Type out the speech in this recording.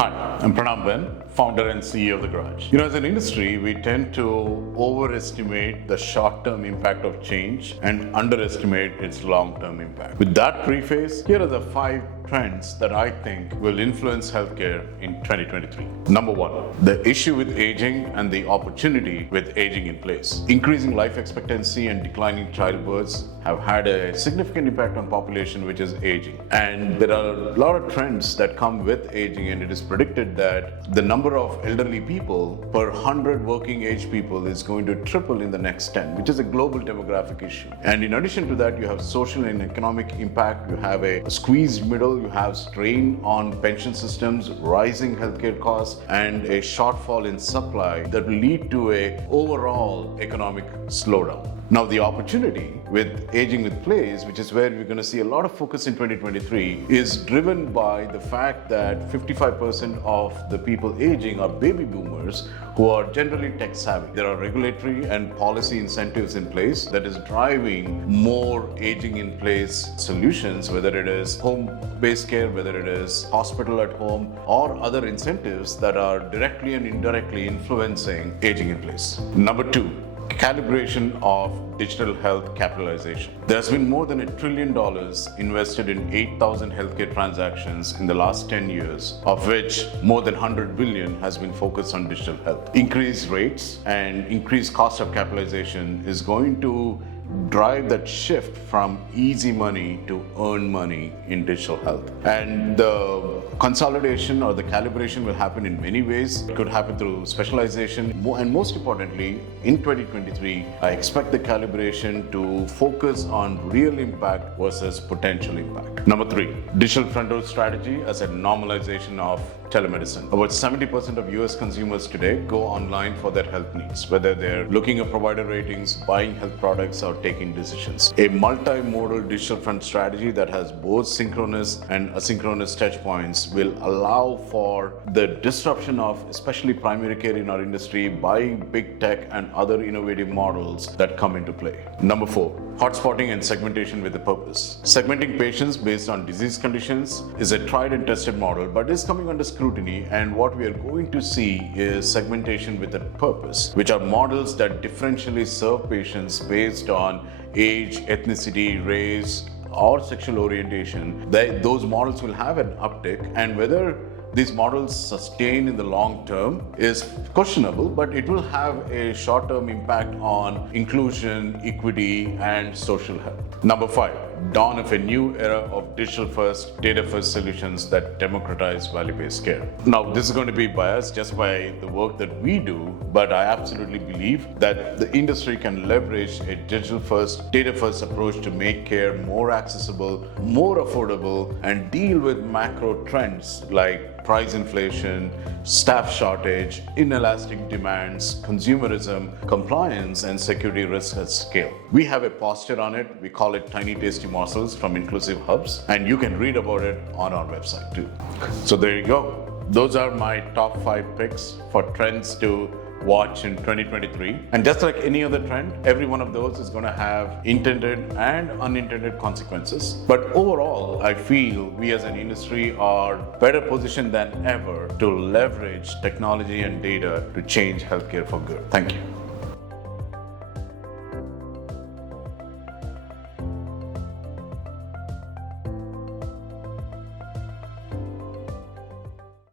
Hi, I'm Pranam Ben, founder and CEO of The Garage. As an industry, we tend to overestimate the short-term impact of change and underestimate its long-term impact. With that preface, here are the 5 trends that I think will influence healthcare in 2023. Number 1, the issue with aging and the opportunity with aging in place. Increasing life expectancy and declining childbirths have had a significant impact on population which is aging. And there are a lot of trends that come with aging, and it is predicted that the number of elderly people per 100 working age people is going to triple in the next 10, which is a global demographic issue. And in addition to that, you have social and economic impact, you have a squeezed middle, you have strain on pension systems, rising healthcare costs, and a shortfall in supply that will lead to a overall economic slowdown. Now, the opportunity with aging with place, which is where we're going to see a lot of focus in 2023, is driven by the fact that 55% of the people aging are baby boomers who are generally tech savvy. There are regulatory and policy incentives in place that is driving more aging in place solutions, whether it is home-based care, whether it is hospital at home, or other incentives that are directly and indirectly influencing aging in place. Number 2, calibration of digital health capitalization. There's been more than $1 trillion invested in 8,000 healthcare transactions in the last 10 years, of which more than 100 billion has been focused on digital health. Increased rates and increased cost of capitalization is going to drive that shift from easy money to earn money in digital health. And the consolidation or the calibration will happen in many ways. It could happen through specialization, and most importantly, in 2023, I expect the calibration to focus on real impact versus potential impact. Number 3, digital front door strategy as a normalization of telemedicine. About 70% of US consumers today go online for their health needs, whether they're looking at provider ratings, buying health products, or taking decisions. A multimodal digital front strategy that has both synchronous and asynchronous touch points will allow for the disruption of especially primary care in our industry by big tech and other innovative models that come into play. Number 4, hotspotting and segmentation with a purpose. Segmenting patients based on disease conditions is a tried and tested model, but is coming under scrutiny, and what we are going to see is segmentation with a purpose, which are models that differentially serve patients based on age, ethnicity, race, or sexual orientation. Those models will have an uptick, and whether these models sustain in the long term is questionable, but it will have a short-term impact on inclusion, equity, and social health. Number 5, dawn of a new era of digital-first, data-first solutions that democratize value-based care. Now, this is going to be biased just by the work that we do, but I absolutely believe that the industry can leverage a digital-first, data-first approach to make care more accessible, more affordable, and deal with macro trends like price inflation, staff shortage, inelastic demands, consumerism, compliance, and security risks at scale. We have a posture on it. We call it Tiny Tasty Morsels from Inclusive Hubs, and you can read about it on our website too. So there you go. Those are my top 5 picks for trends to watch in 2023. And just like any other trend, every one of those is going to have intended and unintended consequences. But overall, I feel we as an industry are better positioned than ever to leverage technology and data to change healthcare for good. Thank you.